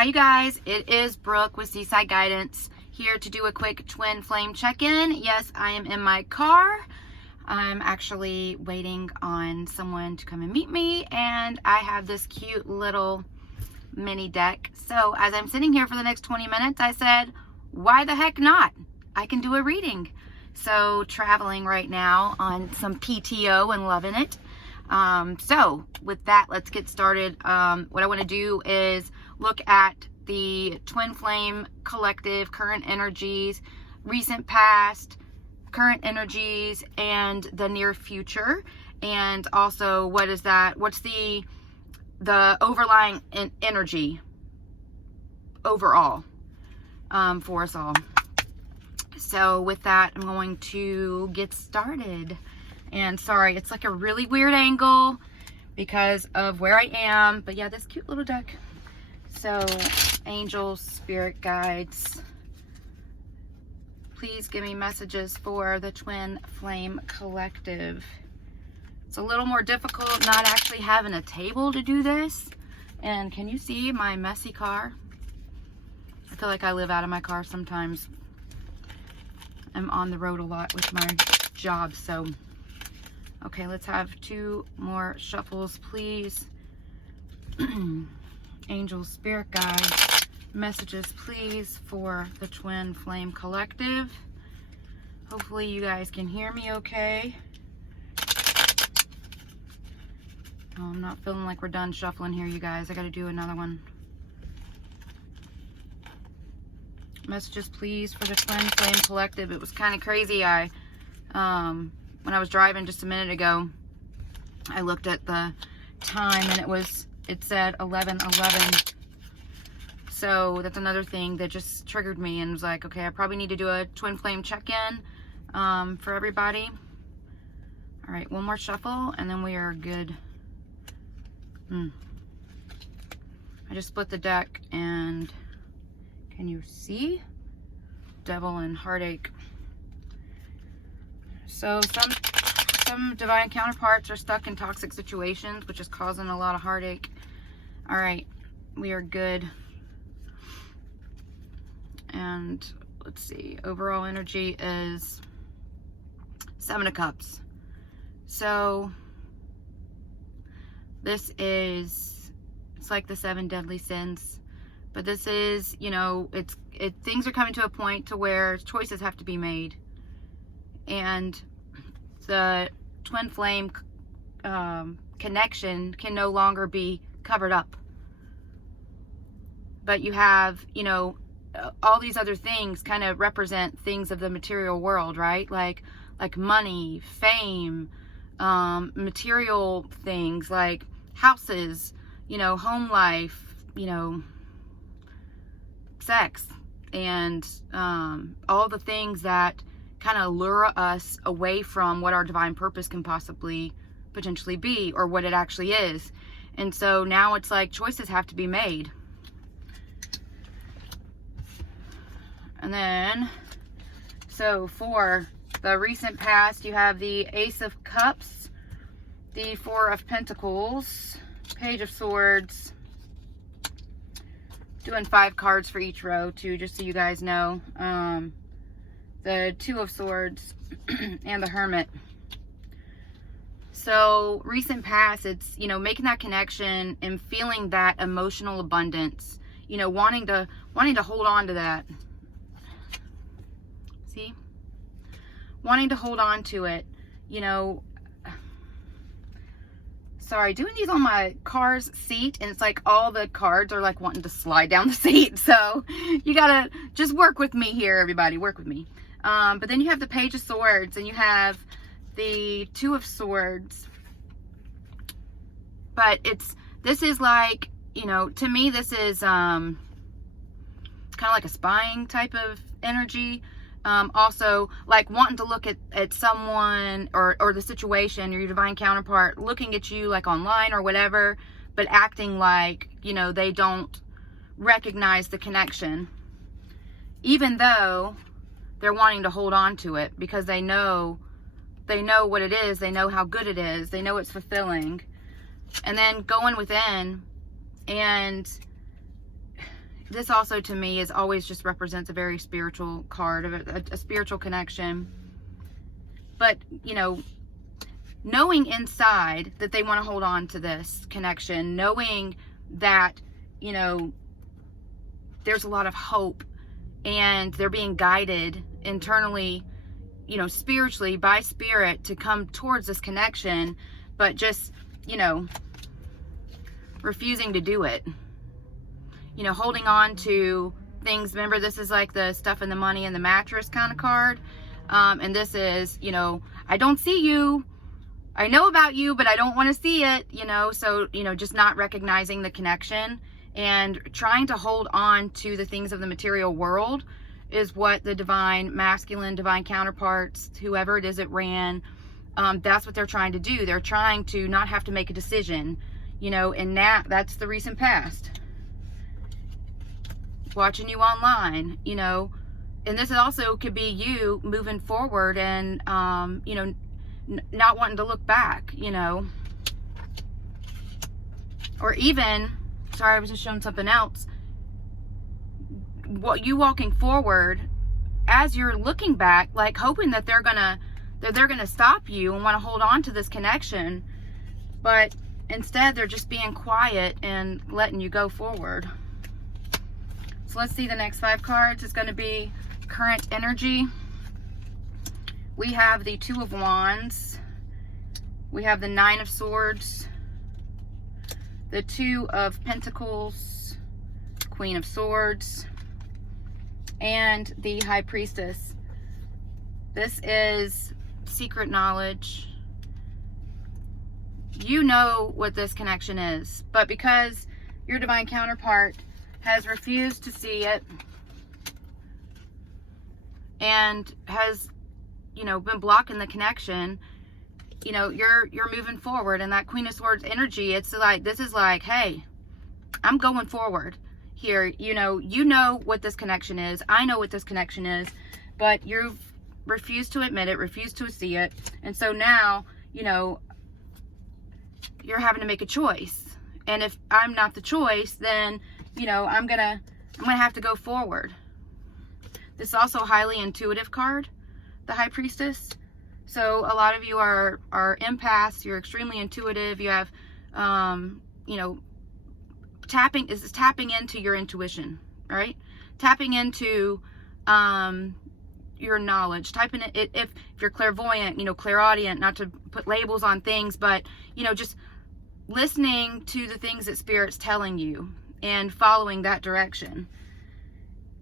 Hi you guys, it is Brooke with Seaside Guidance here to do a quick twin flame check-in. Yes, I am in my car. I'm actually waiting on someone to come and meet me, and I have this cute little mini deck. So as I'm sitting here for the next 20 minutes, I said, why the heck not? I can do a reading. So traveling right now on some PTO and loving it. So with that, let's get started. What I want to do is look at the twin flame collective current energies, recent past, current energies, and the near future. And also, what is that? What's the overlying energy overall for us all? So with that, I'm going to get started. And sorry, it's like a really weird angle because of where I am. But yeah, this cute little deck. So, angels, spirit guides, please give me messages for the twin flame collective. It's a little more difficult not actually having a table to do this. And can you see my messy car? I feel like I live out of my car sometimes. I'm on the road a lot with my job, so. Okay, let's have two more shuffles, please. Angels, spirit guides, messages, please, for the twin flame collective. Hopefully you guys can hear me okay. Oh, I'm not feeling like we're done shuffling here, you guys. I gotta do another one. Messages, please, for the twin flame collective. It was kind of crazy. When I was driving just a minute ago, I looked at the time and it said 11:11. So that's another thing that just triggered me and was like, okay, I probably need to do a twin flame check-in for everybody. All right, one more shuffle and then we are good. I just split the deck and can you see? Devil and heartache. So some divine counterparts are stuck in toxic situations, which is causing a lot of heartache. All right, we are good. And let's see, overall energy is 7 of Cups. So this is, it's like the 7 deadly sins, but this is, you know, things are coming to a point to where choices have to be made. And the twin flame connection can no longer be covered up. But you have, you know, all these other things kind of represent things of the material world, right? Like money, fame, material things like houses, you know, home life, you know, sex, and all the things that kind of lure us away from what our divine purpose can potentially be, or what it actually is. And so now it's like choices have to be made. And then, so for the recent past, you have the Ace of Cups, the 4 of Pentacles, Page of Swords. Doing 5 cards for each row too, just so you guys know. The 2 of Swords and the Hermit. So recent past, it's, you know, making that connection and feeling that emotional abundance, you know, wanting to hold on to that. See? Wanting to hold on to it, you know. Sorry, doing these on my car's seat, and it's like all the cards are like wanting to slide down the seat. So you gotta just work with me here, everybody, work with me. But then you have the Page of Swords and you have the 2 of Swords. But this is like, you know, to me, this is kind of like a spying type of energy. Also like wanting to look at someone or the situation or your divine counterpart looking at you like online or whatever, but acting like, you know, they don't recognize the connection, even though they're wanting to hold on to it because they know what it is, they know how good it is, they know it's fulfilling. And then going within and this also to me is always just represents a very spiritual card, a spiritual connection. But, you know, knowing inside that they want to hold on to this connection, knowing that, you know, there's a lot of hope and they're being guided internally, you know, spiritually by spirit to come towards this connection, but just, you know, refusing to do it. You know, holding on to things. Remember, this is like the stuff in the money and the mattress kind of card. And this is, you know, I don't see you. I know about you, but I don't want to see it, you know. So, you know, just not recognizing the connection and trying to hold on to the things of the material world is what the divine masculine, divine counterparts, whoever it is that ran, that's what they're trying to do. They're trying to not have to make a decision, you know, and that's the recent past. Watching you online, you know, and this also could be you moving forward and, you know, not wanting to look back, you know, or even, sorry, I was just showing something else. What you walking forward as you're looking back, like hoping that they're gonna stop you and want to hold on to this connection, but instead they're just being quiet and letting you go forward. So let's see the next 5 cards. It's going to be current energy. We have the 2 of Wands. We have the 9 of Swords. The 2 of Pentacles. Queen of Swords. And the High Priestess. This is secret knowledge. You know what this connection is, but because your divine counterpart has refused to see it and has, you know, been blocking the connection, you know, you're moving forward. And that Queen of Swords energy, it's like, this is like, hey, I'm going forward here. You know what this connection is. I know what this connection is, but you've refused to admit it, refused to see it. And so now, you know, you're having to make a choice. And if I'm not the choice, then, you know, I'm gonna have to go forward. This is also a highly intuitive card, the High Priestess. So a lot of you are empaths. You're extremely intuitive. You have, you know, tapping into your intuition, right? Tapping into your knowledge. Typing it if you're clairvoyant, you know, clairaudient. Not to put labels on things, but, you know, just listening to the things that Spirit's telling you and following that direction.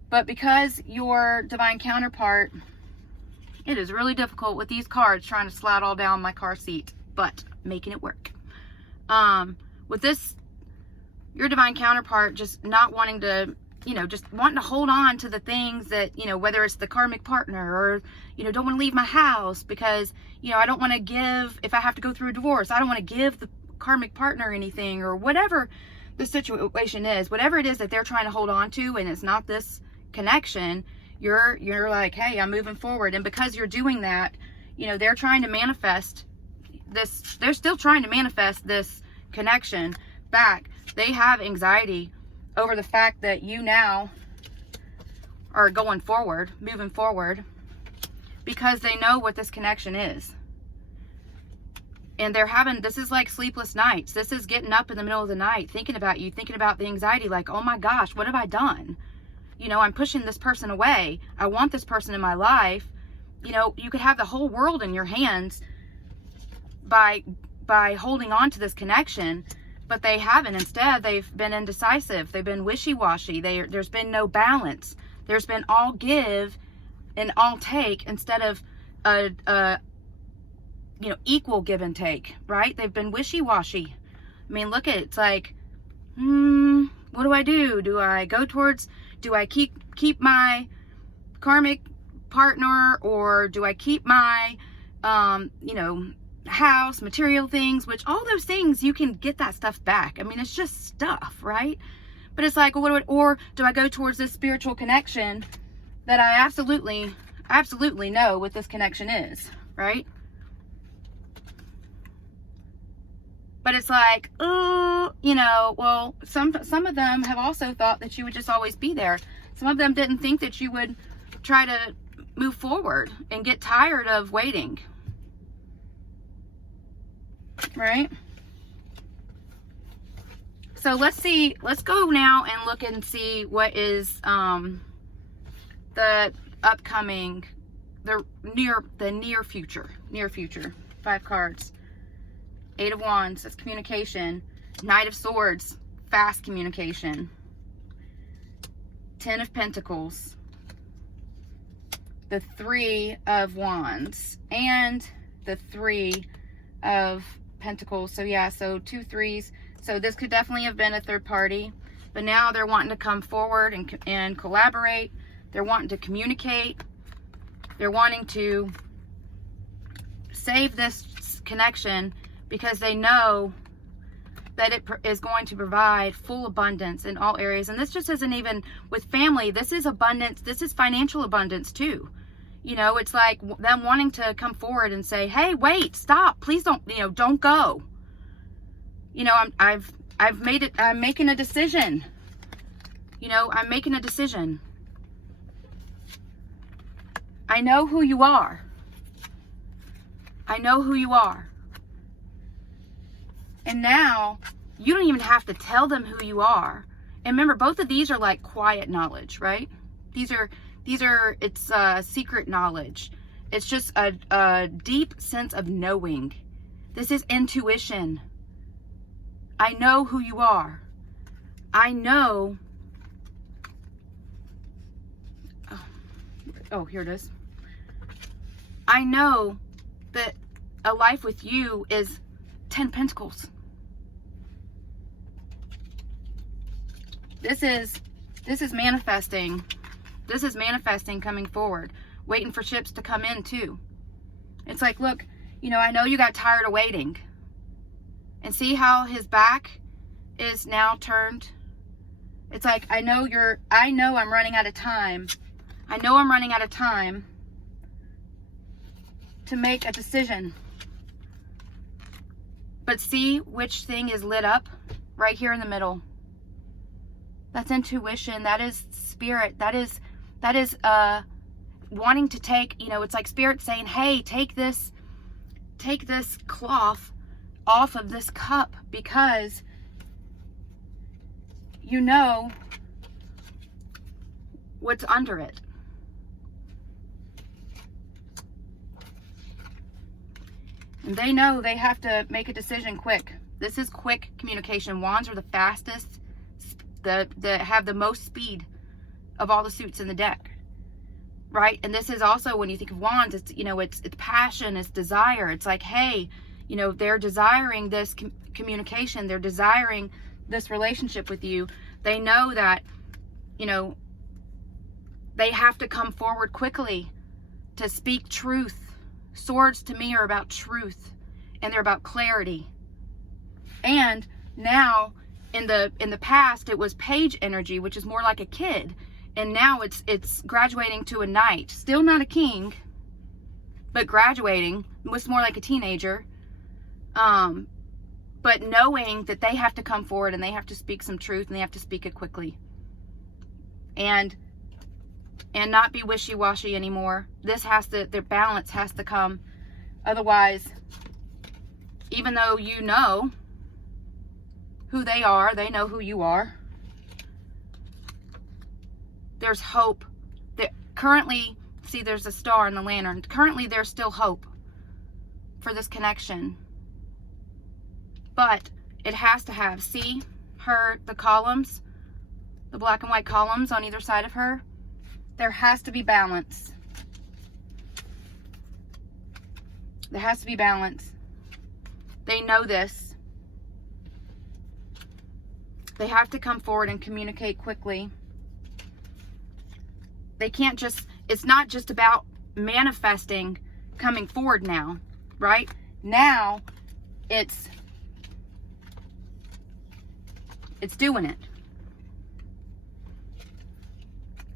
But because your divine counterpart, it is really difficult with these cards trying to slide all down my car seat, but making it work. With this, your divine counterpart just not wanting to, you know, just wanting to hold on to the things that, you know, whether it's the karmic partner or, you know, don't want to leave my house because, you know, I don't want to give, if I have to go through a divorce, I don't want to give the karmic partner anything, or whatever the situation is, whatever it is that they're trying to hold on to, and it's not this connection, you're like, hey, I'm moving forward. And because you're doing that, you know, they're trying to manifest this, they're still trying to manifest this connection back. They have anxiety over the fact that you now are going forward, moving forward, because they know what this connection is. And they're having, this is like sleepless nights. This is getting up in the middle of the night, thinking about you, thinking about the anxiety, like, oh my gosh, what have I done? You know, I'm pushing this person away. I want this person in my life. You know, you could have the whole world in your hands by holding on to this connection, but they haven't. Instead, they've been indecisive. They've been wishy-washy. There's been no balance. There's been all give and all take instead of you know, equal give and take, right? They've been wishy-washy. I mean, look at it. It's like, what do I do? Do I go towards, do I keep my karmic partner, or do I keep my, you know, house, material things, which all those things, you can get that stuff back. I mean, it's just stuff, right? But it's like, well, or do I go towards this spiritual connection that I absolutely know what this connection is, right? But it's like, oh, you know, well, some of them have also thought that you would just always be there. Some of them didn't think that you would try to move forward and get tired of waiting. Right? So let's go now and look and see what is the upcoming, the near future. 5 cards. 8 of Wands, that's communication. Knight of Swords, fast communication. 10 of Pentacles. The 3 of Wands and the 3 of Pentacles. So yeah, so 2 3s. So this could definitely have been a third party, but now they're wanting to come forward and collaborate. They're wanting to communicate. They're wanting to save this connection because they know that it is going to provide full abundance in all areas. And this just isn't even with family. This is abundance. This is financial abundance too. You know, it's like them wanting to come forward and say, hey, wait, stop, please don't, you know, don't go. You know, I'm making a decision. You know, I'm making a decision. I know who you are. I know who you are. And now you don't even have to tell them who you are. And remember, both of these are like quiet knowledge, right? These are, it's secret knowledge. It's just a deep sense of knowing. This is intuition. I know who you are. I know. Oh, here it is. I know that a life with you is 10 Pentacles. This is manifesting. This is manifesting coming forward. Waiting for ships to come in too. It's like, look, you know, I know you got tired of waiting. And see how his back is now turned? It's like, I know I'm running out of time. I know I'm running out of time to make a decision. But see which thing is lit up right here in the middle. That's intuition. That is spirit. That is wanting to take, you know, it's like spirit saying, hey, take this cloth off of this cup because you know what's under it. And they know they have to make a decision quick. This is quick communication. Wands are the fastest, that have the most speed of all the suits in the deck, right? And this is also, when you think of Wands, it's, you know, it's passion, it's desire. It's like, hey, you know, they're desiring this communication. They're desiring this relationship with you. They know that, you know, they have to come forward quickly to speak truth. Swords to me are about truth, and they're about clarity. And now in the past it was page energy, which is more like a kid, and now it's graduating to a knight. Still not a king, but graduating. It was more like a teenager. But knowing that they have to come forward and they have to speak some truth, and they have to speak it quickly. And not be wishy-washy anymore. Their balance has to come. Otherwise, even though you know who they are, they know who you are, there's hope. That currently, see, there's a star in the lantern. Currently, there's still hope for this connection. But it has to have, see the columns, the black and white columns on either side of her? There has to be balance. There has to be balance. They know this. They have to come forward and communicate quickly. They can't just, it's not just about manifesting coming forward now, right? Now it's doing it.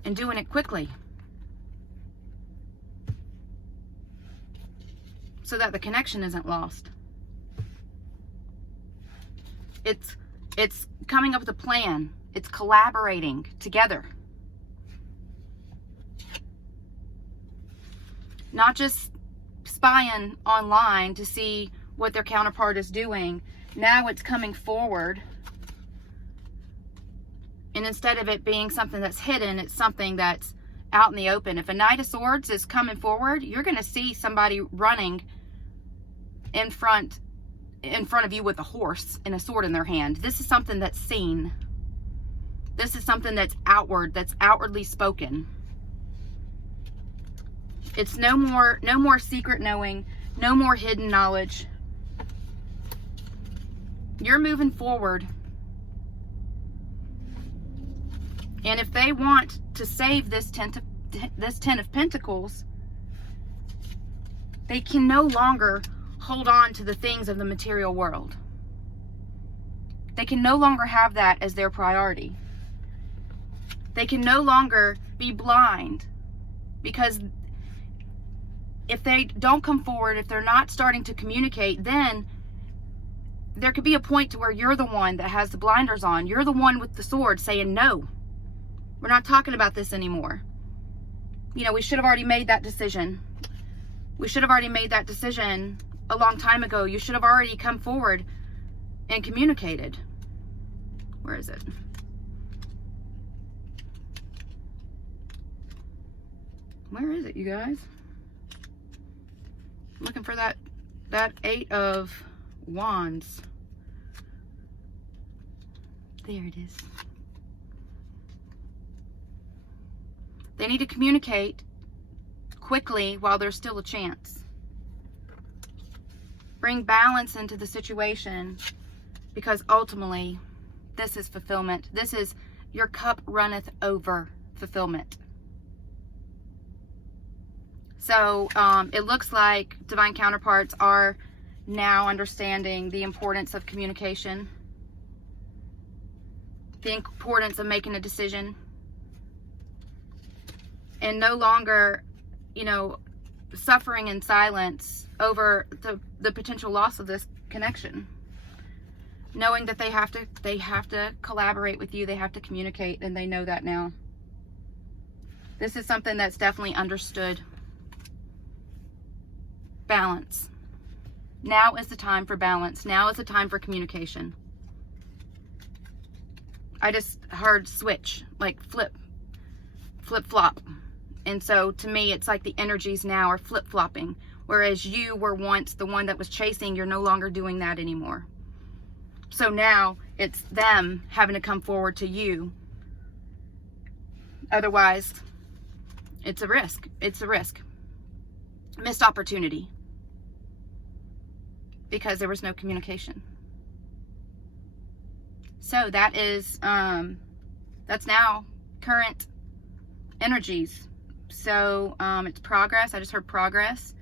And doing it quickly. So that the connection isn't lost. It's coming up with a plan. It's collaborating together. Not just spying online to see what their counterpart is doing. Now it's coming forward. And instead of it being something that's hidden, it's something that's out in the open. If a Knight of Swords is coming forward, you're going to see somebody running in front of you with a horse and a sword in their hand. This is something that's seen. This is something that's outward, that's outwardly spoken. It's no more secret knowing, no more hidden knowledge. You're moving forward. And if they want to save this Ten of Pentacles, they can no longer hold on to the things of the material world. They can no longer have that as their priority. They can no longer be blind, because if they don't come forward, if they're not starting to communicate, then there could be a point to where you're the one that has the blinders on. You're the one with the sword saying, no, we're not talking about this anymore. You know, we should have already made that decision. We should have already made that decision a long time ago. You should have already come forward and communicated. Where is it? Where is it, you guys? I'm looking for that Eight of Wands. There it is. They need to communicate quickly while there's still a chance. Bring balance into the situation, because ultimately this is fulfillment. This is your cup runneth over fulfillment. So it looks like divine counterparts are now understanding the importance of communication, the importance of making a decision, and no longer, you know, suffering in silence over the potential loss of this connection. Knowing that they have to collaborate with you, they have to communicate, and they know that now. This is something that's definitely understood. Balance. Now is the time for balance. Now is the time for communication. I just heard switch, like flip-flop. And so to me, it's like the energies now are flip-flopping. Whereas you were once the one that was chasing, you're no longer doing that anymore. So now it's them having to come forward to you. Otherwise, it's a risk. It's a risk. Missed opportunity. Because there was no communication. So that is, that's now current energies. So it's progress. I just heard progress.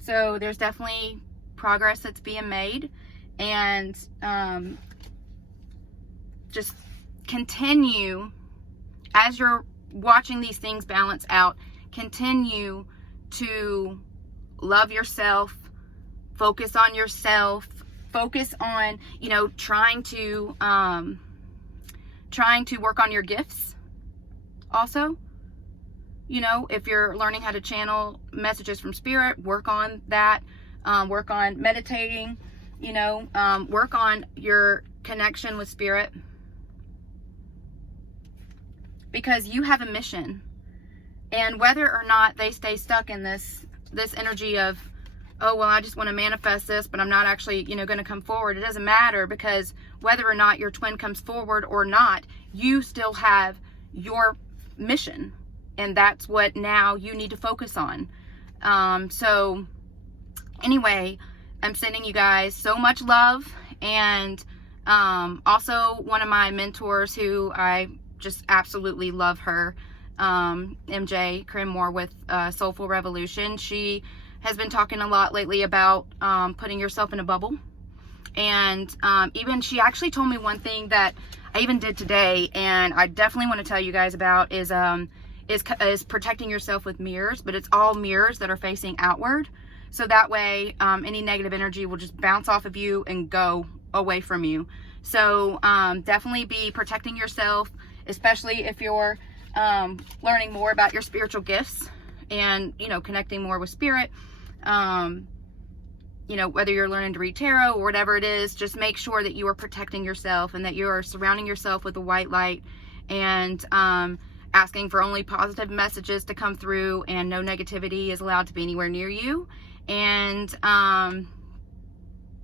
So there's definitely progress that's being made. And just continue, as you're watching these things balance out, continue to love yourself, focus on yourself, focus on, you know, trying to work on your gifts also. You know, if you're learning how to channel messages from spirit, work on that. Work on meditating, you know, work on your connection with spirit. Because you have a mission. And whether or not they stay stuck in this energy of, oh, well, I just want to manifest this, but I'm not actually, you know, going to come forward. It doesn't matter, because whether or not your twin comes forward or not, you still have your mission. And that's what now you need to focus on. So anyway, I'm sending you guys so much love. And also one of my mentors who I just absolutely love her, MJ Cranmore with Soulful Revolution. She has been talking a lot lately about putting yourself in a bubble. And even she actually told me one thing that I even did today, and I definitely want to tell you guys about, is protecting yourself with mirrors. But it's all mirrors that are facing outward. So that way any negative energy will just bounce off of you and go away from you. So definitely be protecting yourself, especially if you're learning more about your spiritual gifts and, you know, connecting more with spirit. You know, whether you're learning to read tarot or whatever it is, just make sure that you are protecting yourself and that you are surrounding yourself with the white light, and asking for only positive messages to come through, and no negativity is allowed to be anywhere near you. And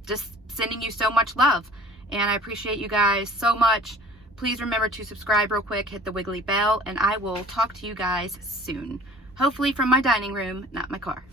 just sending you so much love. And I appreciate you guys so much. Please remember to subscribe real quick, hit the wiggly bell, and I will talk to you guys soon. Hopefully from my dining room, not my car.